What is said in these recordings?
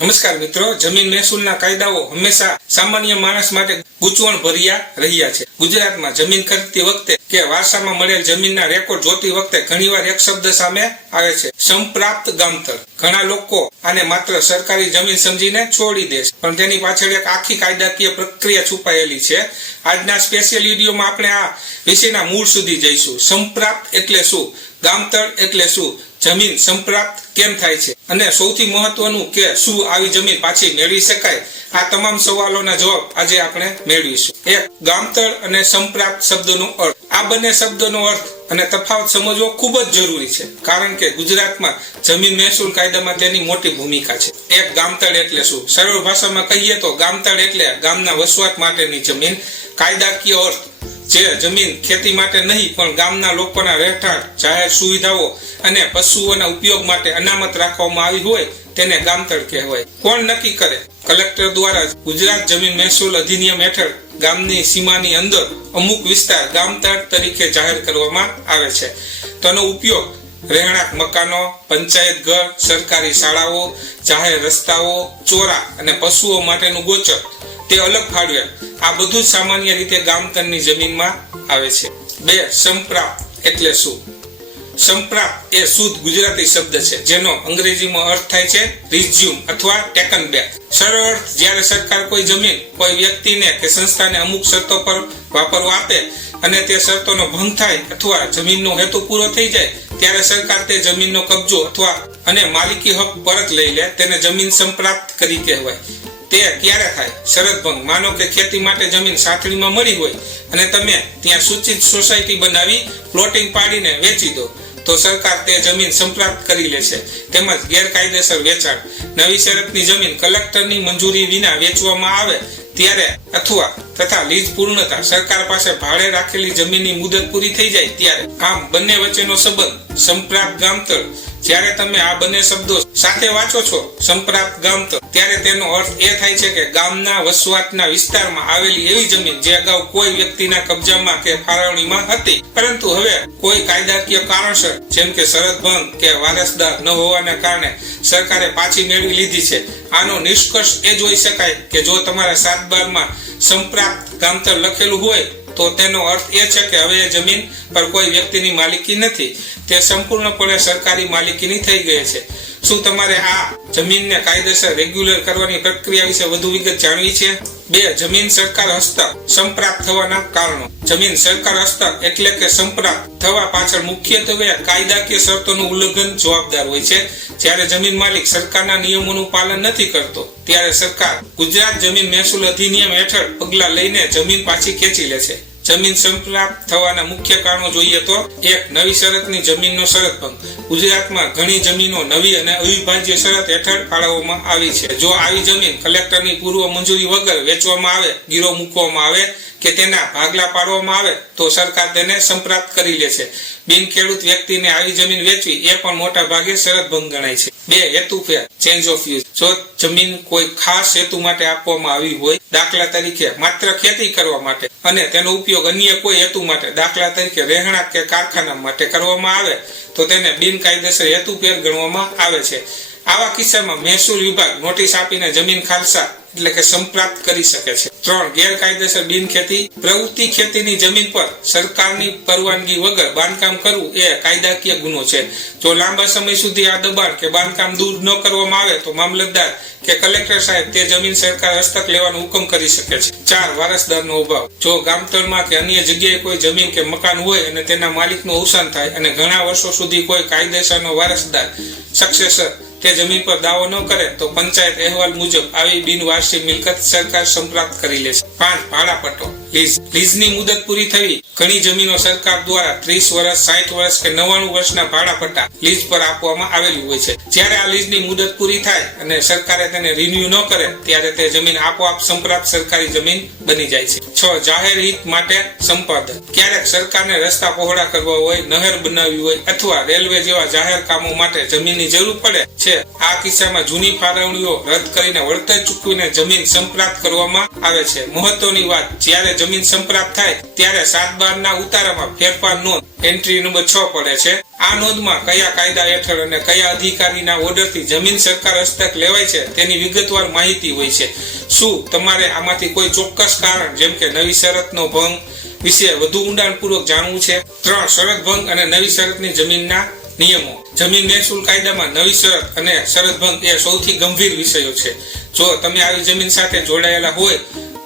નમસ્કાર મિત્રો, જમીન મહેસૂલના કાયદાઓ હંમેશા સામાન્ય માણસ માટે ગૂંચવણ ભર્યા રહ્યા છે. ગુજરાતમાં જમીન ખરીદતી વખતે કે વારસામાં મળેલ જમીનના રેકોર્ડ જોતી વખતે ઘણીવાર એક શબ્દ સામે આવે છે, સંપ્રાપ્ત ગામતળ. ઘણા લોકો આને માત્ર સરકારી જમીન સમજીને છોડી દે છે, પણ તેની પાછળ એક આખી કાયદાકીય પ્રક્રિયા છુપાયેલી છે. આજના સ્પેશિયલ વિડીયોમાં આપણે આ વિષયના મૂળ સુધી જઈશું. સંપ્રાપ્ત એટલે શું? ગામતળ એટલે શું? જમીન સંપ્રાપ્ત કેમ થાય છે? અને સૌથી મહત્વનું કે શું આવી જમીન પાછી મેળવી શકાય? આ તમામ સવાલોના જવાબ આજે આપણે મેળવીશું. એક, ગામતળ અને સંપ્રાપ્ત શબ્દનો અર્થ. આ બંને શબ્દનો અર્થ અને તફાવત સમજવો ખૂબ જ જરૂરી છે, કારણ કે ગુજરાતમાં જમીન મહેસૂલ કાયદામાં તેની મોટી ભૂમિકા છે. એક, ગામતળ એટલે શું? સરળ ભાષામાં કહીએ તો ગામતળ એટલે ગામના વસવાટ માટેની જમીન. કાયદાકીય અર્થ, જે જમીન ખેતી માટે નહીં પણ ગામના લોકોના રહેઠાણ, જાહેર સુવિધાઓ અને પશુઓના ઉપયોગ માટે અનામત રાખવામાં આવી હોય તેને ગામતળ કહેવાય. કોણ નક્કી કરે? કલેક્ટર દ્વારા ગુજરાત જમીન મહેસૂલ અધિનિયમ હેઠળ ગામની સીમાની અંદર અમુક વિસ્તાર ગામતળ તરીકે જાહેર કરવામાં આવે છે. તેનો ઉપયોગ રહેણાંક મકાનો, પંચાયત ઘર, સરકારી શાળાઓ, જાહેર રસ્તાઓ, ચોરા અને પશુઓ માટેનું ગોચર તે અલગ ફાળવે, આ બધું જ સામાન્ય રીતે ગામતળની જમીનમાં આવે છે. બે, સંપ્રાપ્ત એટલે શું? સંપ્રાપ્ત એ શુદ્ધ ગુજરાતી શબ્દ છે, જેનો અંગ્રેજીમાં અર્થ થાય છે રિઝ્યુમ અથવા ટેકન બેક. સરળ અર્થ, જ્યારે સરકાર કોઈ જમીન કોઈ વ્યક્તિને કે સંસ્થાને અમુક શરતો પર વાપરવા આપે અને તે શરતોનો ભંગ થાય અથવા જમીનનો હેતુ પૂરો થઈ જાય ત્યારે સરકાર તે જમીનનો કબજો અથવા અને માલિકી હક પરત લઈ લે, તેને જમીન સંપ્રાપ્ત કરી કહેવાય. તે ક્યારે થાય? શરત ભંગ. માનો કે ખેતી માટે જમીન સાંથળીમાં મળી હોય અને તમે ત્યાં સૂચિત સોસાયટી બનાવી પ્લોટિંગ પાડીને વેચી દો, તો સરકાર તે જમીન સંપ્રાપ્ત કરી લે છે. તેમજ ગેરકાયદેસર વેચાણ. નવી શરતની જમીન કલેક્ટરની મંજૂરી વિના વેચવામાં આવે ત્યારે અથવા તથા લીઝ પૂર્ણતા, સરકાર પાસે ભાડે રાખેલી જમીનની મુદત પૂરી થઈ જાય ત્યારે. આમ બંને વચ્ચેનો સંબંધ સંપ્રાપ્ત ગામતળ. જ્યારે તમે આ બંને શબ્દો સાથે વાંચો છો, સંપ્રાપ્ત ગામતળ, ત્યારે તેનો અર્થ એ થાય છે કે ગામના વસવાટના વિસ્તારમાં આવેલી એવી જમીન જે અગાઉ કોઈ વ્યક્તિના કબજામાં કે ફાળવણીમાં હતી, પરંતુ હવે કોઈ કાયદાકીય કારણસર જેમ કે શરત ભંગ કે વારસદાર ન હોવાના કારણે સરકારે પાછી મેળવી લીધી છે. આનો નિષ્કર્ષ એ જોઈ શકાય કે જો તમારા 7/12 સંપ્રાપ્ત ગામતળ લખેલું હોય તો તેનો અર્થ એ છે કે હવે એ જમીન પર કોઈ વ્યક્તિની માલિકી નથી, તે સંપૂર્ણપણે સરકારી માલિકીની થઈ ગઈ છે. શું તમારે આ જમીનને કાયદેસર રેગ્યુલર કરવાની પ્રક્રિયા વિશે વધુ વિગત જાણવી છે? 2, જમીન સરકાર હસ્તક સંપ્રાપ્ત થવાના કારણો. જમીન સરકાર હસ્તક એટલે કે સંપ્રાપ્ત થવા પાછળ મુખ્યત્વે કાયદાકીય શરતોનું ઉલ્લંઘન જવાબદાર હોય છે. જ્યારે જમીન માલિક સરકારના નિયમોનું પાલન નથી કરતો ત્યારે સરકાર ગુજરાત જમીન મહેસૂલ અધિનિયમ હેઠળ પગલાં લઈને જમીન પાછી ખેંચી લે છે. જમીન સંપ્રાપ્ત થવાના મુખ્ય કારણો જોઈએ તો 1, નવી શરતની જમીનનો શરત ભંગ. ગુજરાતમાં ઘણી જમીનો નવી અને અવિભાજ્ય શરત હેઠળ ફાળવવામાં આવી છે. જો આવી જમીન કલેક્ટરની પૂર્વ મંજૂરી વગર વેચવામાં આવે, ગીરો મૂકવામાં આવે કે તેના ભાગલા પાડવામાં આવે તો સરકાર તેને સંપ્રાપ્ત કરી લે છે. બિન ખેડૂત વ્યક્તિને આવી જમીન વેચવી એ પણ મોટા ભાગે શરત ભંગ ગણાય છે. 2, હેતુફેર ચેન્જ ઓફ યુઝ. જો જમીન કોઈ ખાસ હેતુ માટે આપવામાં આવી હોય, દાખલા તરીકે માત્ર ખેતી કરવા માટે, અને તેનો ઉપયોગ અન્ય કોઈ હેતુ માટે, દાખલા તરીકે રહેણાંક કે કારખાના માટે કરવામાં આવે તો તેને બિનકાયદેસર હેતુફેર ગણવામાં આવે છે. આવા કિસ્સામાં મહેસૂલ વિભાગ નોટિસ આપીને જમીન ખાલસા એટલે કે સંપ્રાપ્ત કરી શકે છે. 3, ગેરકાયદેસર બિનખેતી પ્રવૃત્તિ. ખેતીની જમીન પર સરકારની પરવાનગી વગર બાંધકામ કરવું એ કાયદાકીય ગુનો છે. જો લાંબા સમય સુધી આ દબાણ કે બાંધકામ દૂર ન કરવામાં આવે તો મામલતદાર કે કલેક્ટર સાહેબ તે જમીન સરકાર હસ્તક લેવાનો હુકમ કરી શકે છે. 4, વારસદારનો અભાવ. જો ગામતળમાં કે અન્ય જગ્યાએ કોઈ જમીન કે મકાન હોય અને તેના માલિકનું અવસાન થાય અને ઘણા વર્ષો સુધી કોઈ કાયદેસરનો વારસદાર સક્સેસર તે જમીન પર દાવો ન કરે તો પંચાયત અહેવાલ મુજબ આવી બિનવારસી મિલકત સરકાર સંપ્રાપ્ત કરી લે છે. 5, ભાડાપટ્ટો લીઝ. લીઝની મુદત પૂરી થવી ઘણી જમીનો સરકાર દ્વારા 30 વર્ષ, 60 વર્ષ કે 99 વર્ષના ભાડાપટ્ટા લીઝ પર આપવામાં આવેલી હોય છે. જ્યારે આ લીઝની મુદત પૂરી થાય અને સરકારે તેને રિન્યુ ન કરે ત્યારે તે જમીન આપોઆપ સંપ્રાપ્ત સરકારી જમીન બની જાય છે. 6, જાહેર હિત માટે સંપાદન. ક્યારેક સરકારને રસ્તા પહોળા કરવા હોય, નહેર બનાવવી હોય અથવા રેલવે જેવા જાહેર કામો માટે જમીનની જરૂર પડે છે. આ કિસ્સામાં જૂની ફાળવણીઓ રદ કરીને વળતર ચૂકવીને જમીન સંપ્રાપ્ત કરવામાં આવે છે. મહત્વની વાત, જ્યારે જમીન સંપ્રાપ્ત થાય ત્યારે 7/12 ઉતારામાં ફેરફાર નોંધ એન્ટ્રી નંબર 6 પડે છે. આ નોંધમાં કયા કાયદા હેઠળ અને કયા અધિકારીના ઓર્ડરથી જમીન સરકાર હસ્તક લેવાય છે તેની વિગતવાર માહિતી હોય છે. શું તમારે આમાંથી કોઈ ચોક્કસ કારણ જેમ કે નવી શરતનો ભંગ વિશે વધુ ઊંડાણપૂર્વક જાણવું છે? 3. શરત ભંગ અને નવી શરતની જમીનના નિયમો. જમીન મહેસૂલ કાયદામાં નવી શરત અને શરત ભંગ એ સૌથી ગંભીર વિષયો છે. જો તમે આવી જમીન સાથે જોડાયેલા હોય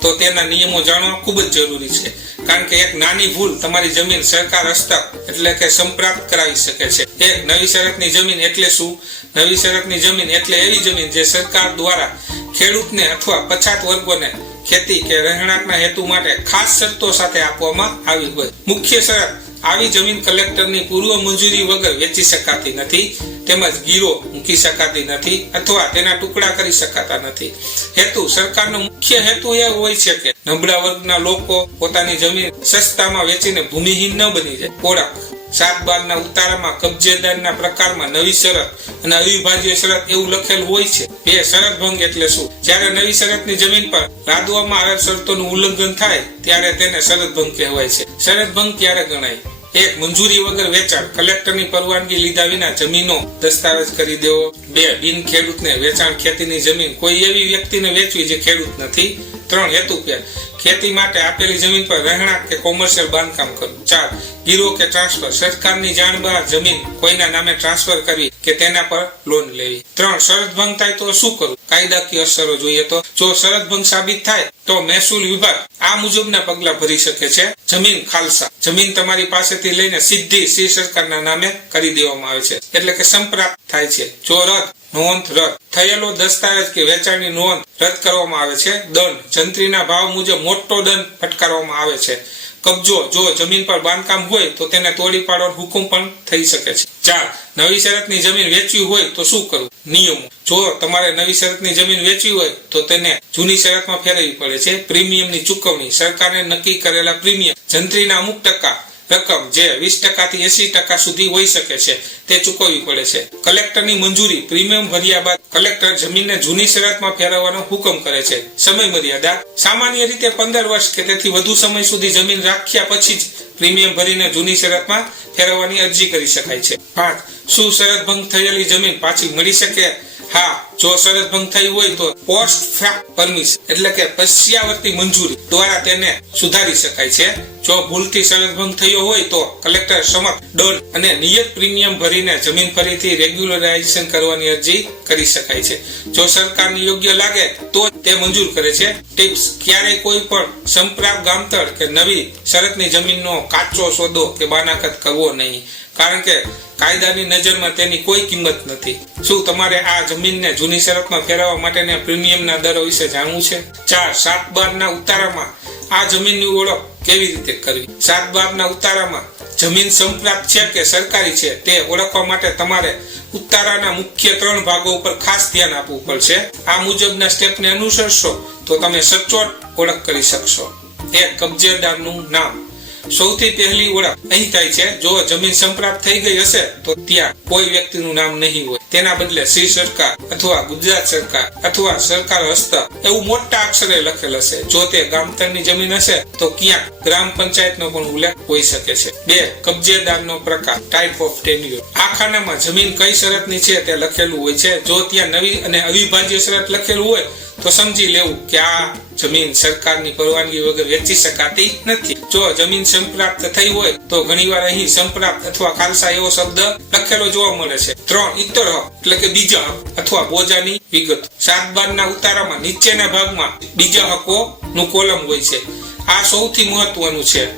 તો તેના નિયમો જાણવા ખૂબ જ જરૂરી છે, કારણ કે એક નાની ભૂલ તમારી જમીન સરકાર હસ્તક એટલે કે સંપ્રાપ્ત કરાવી શકે છે. એક નવી શરતની જમીન એટલે શું? નવી શરતની જમીન એટલે એવી જમીન જે સરકાર દ્વારા ખેડૂતને અથવા પછાત વર્ગોને ખેતી કે રહેણાંકના હેતુ માટે ખાસ શરતો સાથે આપવામાં આવી હોય. મુખ્ય શરત, આવી જમીન કલેક્ટરની પૂર્વ મંજૂરી વગર વેચી શકાતી નથી, તેમજ ગીરો મૂકી શકાતી નથી અથવા તેના ટુકડા કરી શકાતા નથી. હેતુ, સરકારનો મુખ્ય હેતુ એ હોય છે કે નબળા વર્ગના લોકો પોતાની જમીન સસ્તામાં વેચીને ભૂમિહીન ન બની જાય. ઓળખ, 7/12 ઉતારામાં કબજેદારના પ્રકારમાં નવી શરત અને અવિભાજ્ય શરત એવું લખેલું હોય છે. 2. શરત ભંગ એટલે શું? જ્યારે નવી શરતની જમીન પર લાદવામાં આવેલ શરતોનું ઉલ્લંઘન થાય ત્યારે તેને શરત ભંગ કહેવાય છે. શરત ભંગ ક્યારે ગણાય? 1. મંજૂરી વગર વેચાણ, કલેક્ટરની પરવાનગી લીધા વિના જમીનો દસ્તાવેજ કરી દેવો. 2. બિન ખેડૂતને વેચાણ, ખેતીની જમીન કોઈ એવી વ્યક્તિને વેચવી જે ખેડૂત નથી. 3. હેતુફેર, ખેતી માટે આપેલી જમીન પર રહેણાંક કે કોમર્શિયલ બાંધકામ કરવું. 4. ગીરો કે ટ્રાન્સફર, સરકારની જાણ બહાર જમીન કોઈના નામે ટ્રાન્સફર કરવી કે તેના પર લોન લેવી. 3. શરત ભંગ થાય તો શું કરવું? કાયદાકીય અસરો જોઈએ તો, જો શરત ભંગ સાબિત થાય તો મહેસૂલ વિભાગ આ મુજબના પગલા ભરી શકે છે. જમીન ખાલસા, જમીન તમારી પાસેથી લઈને સીધી શ્રી સરકારના નામે કરી દેવામાં આવે છે, એટલે કે સંપ્રાપ્ત થાય છે. જો રદ, નોંધ રદ, થયેલો દસ્તાવેજ કે વેચાણની નોંધ રદ કરવામાં આવે છે. દંડ, જંત્રીના ભાવ મુજબ મોટો દંડ ફટકારવામાં આવે છે. કબજો, જો જમીન પર બાંધકામ હોય તો તેને તોડી પાડવાનો હુકમ પણ થઈ શકે છે. 4. નવી શરતની જમીન વેચવી હોય તો શું કરવું? નિયમો, જો તમારે નવી શરતની જમીન વેચવી હોય તો તેને જૂની શરતમાં ફેરવવી પડે છે. પ્રીમિયમની ચૂકવણી, સરકારે નક્કી કરેલા પ્રીમિયમ, જંત્રીના અમુક ટકા રકમ જે 20% થી 80% સુધી હોઈ શકે છે તે ચૂકવવી પડે છે. કલેક્ટરની મંજૂરી, પ્રીમિયમ ભર્યા બાદ કલેક્ટર જમીનને જૂની શરતમાં ફેરવવાનો હુકમ કરે છે. સમય મર્યાદા, સામાન્ય રીતે 15 વર્ષ કે તેથી વધુ સમય સુધી જમીન રાખ્યા પછી જ પ્રીમિયમ ભરીને જૂની શરતમાં ફેરવવાની અરજી કરી શકાય છે. 5. શું શરત ભંગ થયેલી જમીન પાછી મળી શકે? હા, જો શરત ભંગ થઈ હોય તો પોસ્ટ ફેક્ટ પરમિશન એટલે કે પશ્ચાવર્તી મંજૂરી દ્વારા તેને સુધારી શકાય છે. જો ભૂલથી શરત ભંગ થયો હોય તો કલેક્ટર સમક્ષ દંડ અને નિયત પ્રીમિયમ ભરીને જમીન ફરીથી રેગ્યુલરાઇઝેશન કરવાની અરજી કરી શકાય છે. જો સરકારને યોગ્ય લાગે તો તે મંજૂર કરે છે. ટિપ્સ, ક્યારેય કોઈ પણ સંપ્રાપ્ત ગામતળ કે નવી શરતની જમીનનો કાચો સોદો કે બાનાખત કરવો નહીં, કારણ કે કાયદાની નજરમાં તેની કોઈ કિંમત નથી. શું તમારે આ જમીનને જૂની શરતમાં ફેરવવા માટેના પ્રીમિયમના દરો વિશે જાણવું છે? 4. 7/12 ઉતારામાં આ જમીનની ઓળખ કેવી રીતે કરવી? 7/12 ઉતારામાં જમીન સંપ્રાપ્ત છે કે સરકારી છે તે ઓળખવા માટે તમારે ઉતારાના મુખ્ય 3 ભાગો ઉપર ખાસ ધ્યાન આપવું પડશે. આ મુજબના સ્ટેપને અનુસરશો તો તમે સચોટ ઓળખ કરી શકશો. 1. કબજેદારનું નામ. સૌથી પહેલી ઓળખ અહીં થાય છે. જો જમીન સંપ્રાપ્ત થઈ ગઈ હશે તો ત્યાં કોઈ વ્યક્તિનું નામ નહીં હોય, તેના બદલે શ્રી સરકાર અથવા ગુજરાત સરકાર અથવા સરકાર હસ્તક એવું મોટા અક્ષરે લખેલ હશે. જો તે ગામતળની જમીન હશે તો ક્યાંક ગ્રામ પંચાયતનો પણ ઉલ્લેખ હોઈ શકે છે. 2. કબજેદારનો પ્રકાર, ટાઈપ ઓફ ટેન્યુર. આ ખાનામાં જમીન કઈ શરતની છે તે લખેલું હોય છે. જો ત્યાં નવી અને અવિભાજ્ય શરત લખેલું હોય તો સમજી લેવું કે આ જમીન સરકારની પરવાનગી વગર વેચી શકાતી નથી. જો જમીન સંપ્રાપ્ત થઈ હોય તો ઘણીવાર અહીં સંપ્રાપ્ત અથવા ખાલસા એવો શબ્દ લખેલો જોવા મળે છે. 3. ઇતર હક એટલે કે બીજા હક અથવા બોજાની વિગત. 7/12 ઉતારામાં નીચેના ભાગમાં બીજા હકોનું કોલમ હોય છે. આ સૌથી મહત્વનું છે.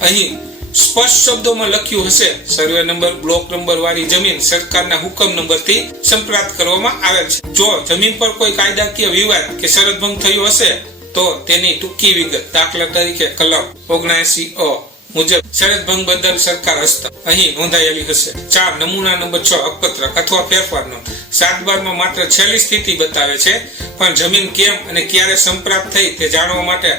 અહીં સ્પષ્ટ શબ્દોમાં લખ્યું હશે, સર્વે નંબર, બ્લોક નંબર વાળી જમીન સરકારના હુકમ નંબરથી સંપ્રાપ્ત કરવામાં આવેલ છે. જો જમીન પર કોઈ કાયદાકીય વિવાદ કે શરત ભંગ થયો હશે તો તેની ટૂંકી વિગત, દાખલા તરીકે કલમ 79A મુજબ શરત ભંગ બદલ સરકાર હસ્તક અહીં નોંધાયેલી હશે. 4. નમૂના નંબર 6 હકપત્રક અથવા ફેરફારનો. 7/12 માત્ર છેલ્લી સ્થિતિ બતાવે છે, પણ જમીન કેમ અને ક્યારે સંપ્રાપ્ત થઈ તે જાણવા માટે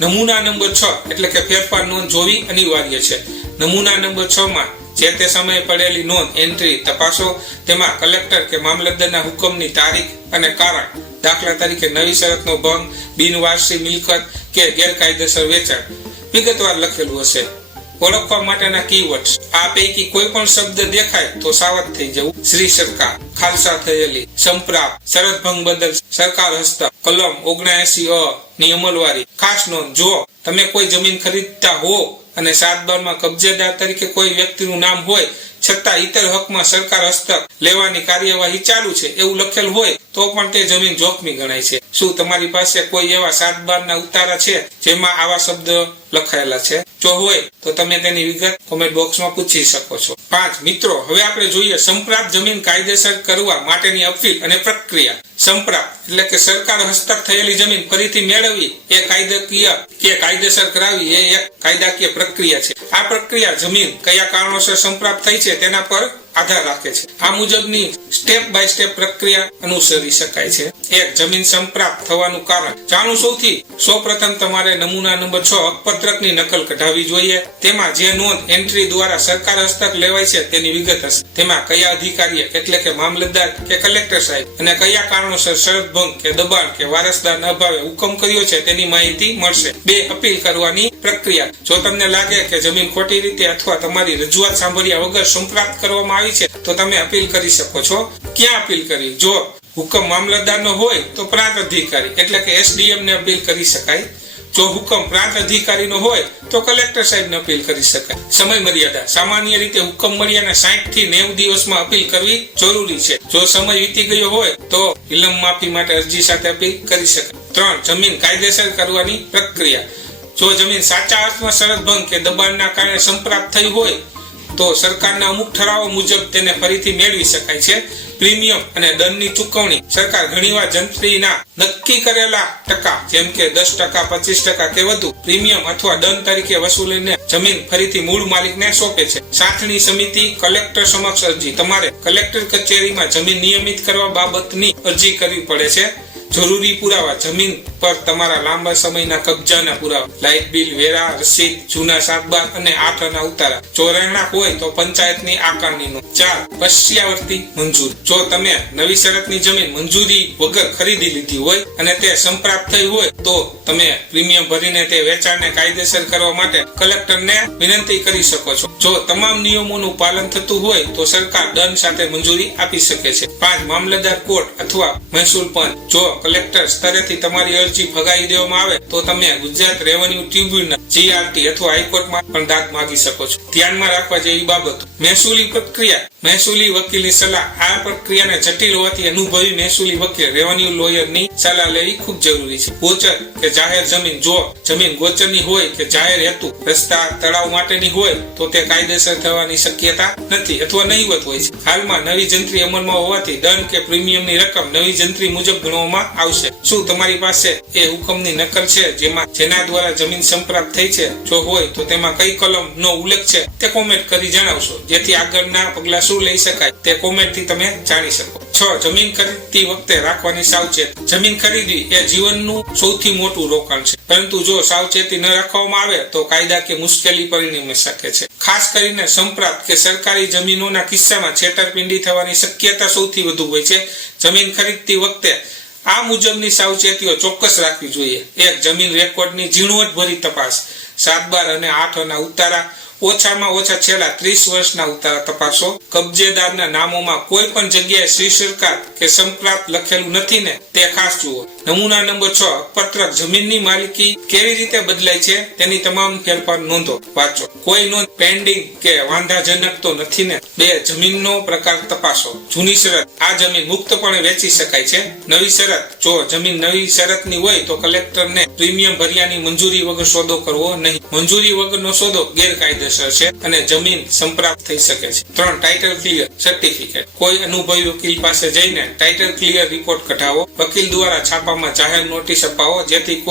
નમૂના નંબર 6 એટલે કે ફેરફાર નોંધ જોવી અનિવાર્ય છે. નમૂના નંબર 6 માં જે તે સમયે પડેલી નોંધ એન્ટ્રી તપાસો. તેમાં કલેક્ટર કે મામલતદારના હુકમની તારીખ અને કારણ, દાખલા તરીકે નવી શરતનો ભંગ, બિનવારસી મિલકત કે ગેરકાયદેસર વેચાણ વિગતવાર લખેલું હશે. ઓળખવા માટેના કીવર્ડ્સ. આ પૈકી કોઈ પણ શબ્દ દેખાય તો સાવધ થઈ જવું. શ્રી સરકાર, ખાલસા થયેલી, સંપ્રાપ્ત, શરત ભંગ બદલ સરકાર હસ્તક, કલમ 79A ની અમલવારી. ખાસ નોંધ, જો તમે કોઈ જમીન ખરીદતા હો અને 7/12 કબજેદાર તરીકે કોઈ વ્યક્તિનું નામ હોય છતાં ઇતર હકમાં સરકાર હસ્તક લેવાની કાર્યવાહી ચાલુ છે એવું લખેલ હોય તો પણ તે જમીન જોખમી ગણાય છે. શું તમારી પાસે કોઈ એવા 7/12 ઉતારા છે જેમાં આવા શબ્દ લખાયેલા છે? જો હોય તો તમે તેની વિગત કોમેન્ટ બોક્સમાં પૂછી શકો છો. 5 મિત્રો, હવે આપણે જોઈએ સંપ્રાપ્ત જમીન કાયદેસર કરવા માટેની અપીલ અને પ્રક્રિયા. સંપ્રાપ્ત એટલે કે સરકાર હસ્તક થયેલી જમીન ફરીથી મેળવવી એ કાયદાકીય કે કાયદેસર કરાવી એ એક કાયદાકીય પ્રક્રિયા છે. આ પ્રક્રિયા જમીન કયા કારણોસર સંપ્રાપ્ત થઈ છે તેના પર આધાર રાખે છે. આ મુજબની સ્ટેપ બાય સ્ટેપ પ્રક્રિયા અનુસરી શકાય છે. 1. જમીન સંપ્રાપ્ત થવાનું કારણ. જાણો સૌપ્રથમ તમારે નમૂના નંબર 6 હકપત્રકની નકલ કઢાવવી જોઈએ. તેમાં જે નોંધ એન્ટ્રી દ્વારા સરકાર હસ્તક લેવાય છે તેની વિગત હશે. તેમાં કયા અધિકારીએ એટલે કે મામલતદાર કે કલેક્ટર સાહેબ અને કયા કારણોસર શરત ભંગ કે દબાણ કે વારસદારના અભાવે હુકમ કર્યો છે તેની માહિતી મળશે. 2. અપીલ કરવાની પ્રક્રિયા. જો તમને લાગે કે જમીન ખોટી રીતે અથવા તમારી રજૂઆત સાંભળ્યા વગર સંપ્રાપ્ત કરવામાં આવી છે તો તમે અપીલ કરી શકો છો. ક્યાં અપીલ કરવી? જો હુકમ મામલતદારનો હોય તો પ્રાંત અધિકારી એટલે કે SDM ને અપીલ કરી શકાય. જો હુકમ પ્રાંત અધિકારીનો હોય તો કલેક્ટર સાહેબને અપીલ કરી શકાય. સમય મર્યાદા. સામાન્ય રીતે હુકમ મળ્યાના 60 થી 90 દિવસમાં અપીલ કરવી જરૂરી છે. જો સમય વીતી ગયો હોય તો વિલંબ માફી માટે અરજી સાથે અપીલ કરી શકાય. 3. જમીન કાયદેસર કરવાની પ્રક્રિયા. જો જમીન સાચા અર્થમાં શરત ભંગ કે દબાણના કારણે સંપ્રાપ્ત થઈ હોય તો સરકારના અમુક ઠરાવો મુજબ તેને ફરીથી મેળવી શકાય છે. પ્રીમિયમ અને દંડની ચૂકવણી. સરકાર ઘણીવાર જંત્રીના નક્કી કરેલા ટકા જેમ કે 10%, 25% કે વધુ પ્રીમિયમ અથવા દંડ તરીકે વસૂલીને જમીન ફરીથી મૂળ માલિકને સોંપે છે. સાથની સમિતિ, કલેક્ટર સમક્ષ અરજી. તમારે કલેક્ટર કચેરીમાં જમીન નિયમિત કરવા બાબતની અરજી કરવી પડે છે. જરૂરી પુરાવા. જમીન પર તમારા લાંબા સમયના કબજાના પુરાવા, લાઇટ બિલ, વેરા, રસીદ, જૂના 7/12 અને 8 ઉતારા. જો રહેણાંક હોય તો પંચાયતની આકારણી નોંધ. 4. પશ્યાવર્તી મંજૂરી. જો તમે નવી શરતની જમીન મંજૂરી વગર ખરીદી લીધી હોય અને તે સંપ્રાપ્ત થઈ હોય તો તમે પ્રીમિયમ ભરીને તે વેચાણને કાયદેસર કરવા માટે કલેક્ટરને વિનંતી કરી શકો છો. જો તમામ નિયમોનું પાલન થતું હોય તો સરકાર દંડ સાથે મંજૂરી આપી શકે છે. 5. મામલતદાર કોર્ટ અથવા મહેસૂલ પંચ. જો કલેક્ટર સ્તરેથી તમારી અરજી ફગાવી દેવામાં આવે તો તમે ગુજરાત રેવન્યુ ટ્રિબ્યુનલ GRT અથવા હાઈકોર્ટમાં પણ દાદ માંગી શકો છો. ધ્યાનમાં રાખવા જેવી બાબતો. મહેસૂલી પ્રક્રિયા. મહેસૂલી વકીલની સલાહ. આ પ્રક્રિયાને જટિલ હોવાથી અનુભવી મહેસૂલી વકીલ રેવન્યુ લોયરની સલાહ લેવી ખૂબ જરૂરી છે. ગોચર કે જાહેર જમીન. જો જમીન ગોચરની હોય કે જાહેર હેતુ રસ્તા, તળાવ માટેની હોય તો તે કાયદેસર થવાની શક્યતા નથી અથવા નહીવત હોય છે. હાલમાં નવી જંત્રી અમલમાં હોવાથી દંડ કે પ્રીમિયમની રકમ નવી જંત્રી મુજબ ગણવામાં આવશે. શું તમારી પાસે એ હુકમની નકલ છે જેના દ્વારા જમીન સંપ્રાપ્ત થઈ છે? જો હોય તો તેમાં કઈ કલમનો ઉલ્લેખ છે તે કોમેન્ટ કરી જણાવશો, જેથી આગળના પગલા શું લઈ શકાય તે કોમેન્ટથી તમે જાણી શકો. 6. જમીન ખરીદતી વખતે રાખવાની સાવચેતી. જમીન ખરીદવી એ જીવનનું સૌથી મોટું રોકાણ છે, પરંતુ જો સાવચેતી ન રાખવામાં આવે તો કાયદાકીય મુશ્કેલી પરિણમી શકે છે. ખાસ કરીને સંપ્રાપ્ત કે સરકારી જમીનોના કિસ્સામાં છેતરપિંડી થવાની શક્યતા સૌથી વધુ હોય છે. જમીન ખરીદતી વખતે આ મુજબની સાવચેતીઓ ચોક્કસ રાખવી જોઈએ. 1. જમીન રેકોર્ડની ઝીણવટભરી તપાસ. 7/12 અને 8 ઉતારા. ઓછામાં ઓછા છેલ્લા 30 વર્ષના ઉતારા તપાસો. કબજેદારના નામોમાં કોઈ પણ જગ્યાએ શ્રી સરકાર કે સંપ્રાપ્ત લખેલું નથી ને તે ખાસ જુઓ. નમૂના નંબર 6 પત્રક. જમીનની માલિકી કેવી રીતે બદલાય છે તેની તમામ ફેરફાર નોંધો વાંચો. કોઈ નોંધ પેન્ડિંગ કે વાંધાજનક તો નથી ને. 2. જમીનનો પ્રકાર તપાસો. જૂની શરત. આ જમીન મુક્તપણે વેચી શકાય છે. નવી શરત. જો જમીન નવી શરતની હોય તો કલેક્ટરને પ્રીમિયમ ભર્યાની મંજૂરી વગર સોદો કરવો નહીં. મંજૂરી વગરનો સોદો ગેરકાયદેસર છે અને જમીન સંપ્રાપ્ત થઈ શકે છે. 3. Title clear certificate. કોઈ અનુભવી વકીલ પાસે જઈને ટાઇટલ ક્લિયર રિપોર્ટ કઢાવો. વકીલ દ્વારા છાપામાં જાહેર નોટિસ અપાવો, જેથી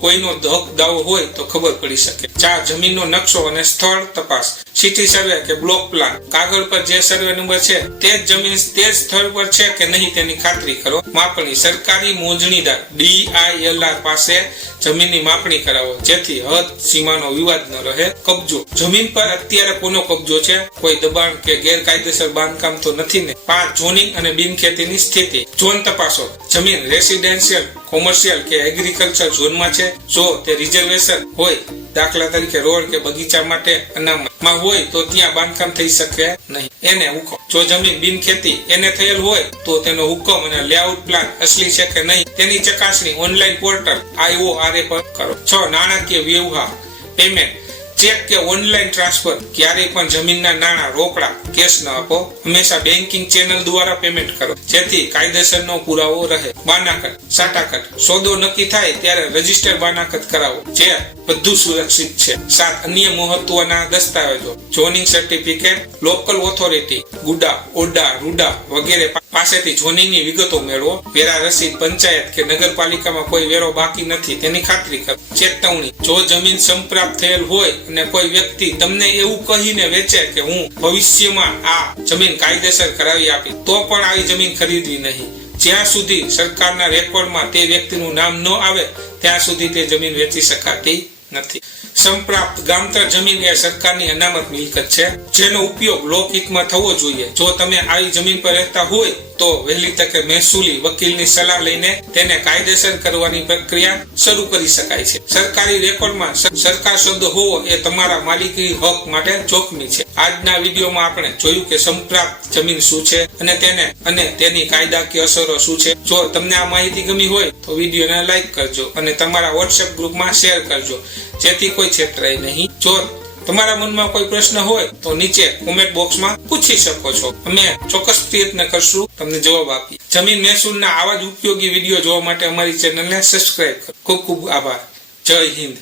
કોઈનો હક દાવો હોય તો ખબર પડી શકે. 4. જમીનનો નકશો અને સ્થળ તપાસ. સિટી સર્વે કે બ્લોક પ્લાન. કાગળ પર જે સર્વે નંબર છે તે જ જમીન તે જ સ્થળ પર છે કે નહીં તેની ખાતરી કરો. માપણી. સરકારી મોજણીદાર DILR પાસે જમીનની માપણી કરાવો, જેથી હદ સીમાનો વિવાદ ન રહે. કબજો. જમીન પર અત્યારે કોનો કબજો છે? કોઈ દબાણ કે ગેરકાયદેસર બાંધકામ તો નથી ને. 5. ઝોનિંગ અને બિનખેતીની સ્થિતિ. ઝોન તપાસો. જમીન રેસિડેન્શિયલ, કોમર્શિયલ કે એગ્રીકલ્ચર ઝોનમાં છે, જો તે રિઝર્વેશન હોય, દાખલા તરીકે રોડ કે બગીચા માટે અનામતમાં હોય તો ત્યાં બાંધકામ થઈ શકે નહીં. એને હુકમ. જો જમીન બિનખેતી એને થયેલ હોય તો તેનો હુકમ અને લેઆઉટ પ્લાન અસલી છે કે નહીં તેની ચકાસણી ઓનલાઈન પોર્ટલ IORA પર કરો. 6. નાણાકીય વ્યવહાર, પેમેન્ટ, ચેક કે ઓનલાઈન ટ્રાન્સફર. ક્યારેય પણ જમીનના નાણાં રોકડા કેશ ન આપો. હંમેશા બેન્કિંગ ચેનલ દ્વારા પેમેન્ટ કરો જેથી કાયદેસરનો પુરાવો રહે. બાનાકટ, સાટાકટ, સોદો નક્કી થાય ત્યારે રજીસ્ટર બાનાકટ કરાવો જે બધું સુરક્ષિત છે. 7. અન્ય મહત્વના દસ્તાવેજો, ઝોનિંગ સર્ટિફિકેટ, લોકલ ઓથોરિટી, ગુડા, ઓડા, રૂડા વગેરે પાસેથી ઝોનિંગની વિગતો મેળવો. વેરા રસીદ, પંચાયત કે નગરપાલિકામાં કોઈ વેરો બાકી નથી તેની ખાતરી કરો. ચેતવણી, જો જમીન સંપ્રાપ્ત થયેલ હોય અને કોઈ વ્યક્તિ તમને એવું કહીને વેચે કે હું ભવિષ્યમાં આ જમીન કાયદેસર કરાવી આપી તો પણ આવી જમીન ખરીદવી નહીં. જ્યાં સુધી સરકારના રેકોર્ડમાં તે વ્યક્તિનું નામ ન આવે ત્યાં સુધી તે જમીન વેચી શકાતી નથી. સંપ્રાપ્ત ગામતળ જમીન એ સરકારની અનામત મિલકત છે જેનો ઉપયોગ લોકહિતમાં થવો જોઈએ. જો તમે આવી જમીન પર રહેતા હોય તો વહેલી તકે મહેસૂલી વકીલની સલાહ લઈને તેને કાયદેસર કરવાની પ્રક્રિયા શરૂ કરી શકાય છે. સરકારી રેકોર્ડમાં સરકાર શબ્દ હોવો એ તમારા માલિકી હક માટે જોખમી છે. આજના વિડીયોમાં આપણે જોયું કે સંપ્રાપ્ત જમીન શું છે અને તેની કાયદાકીય અસરો શું છે. જો તમને આ માહિતી ગમી હોય તો વિડીયોને લાઈક કરજો અને તમારા વોટ્સએપ ગ્રુપમાં શેર કરજો જેથી કોઈ છેતરાય નહીં. જો તમારા મનમાં કોઈ પ્રશ્ન હોય તો નીચે કોમેન્ટ બોક્સમાં પૂછી શકો છો. અમે ચોક્કસ પ્રયત્ન કરશું તમને જવાબ આપી. જમીન મહેસૂલના આવા જ ઉપયોગી વિડીયો જોવા માટે અમારી ચેનલને સબસ્ક્રાઇબ કરો. ખૂબ ખૂબ આભાર. જય હિન્દ.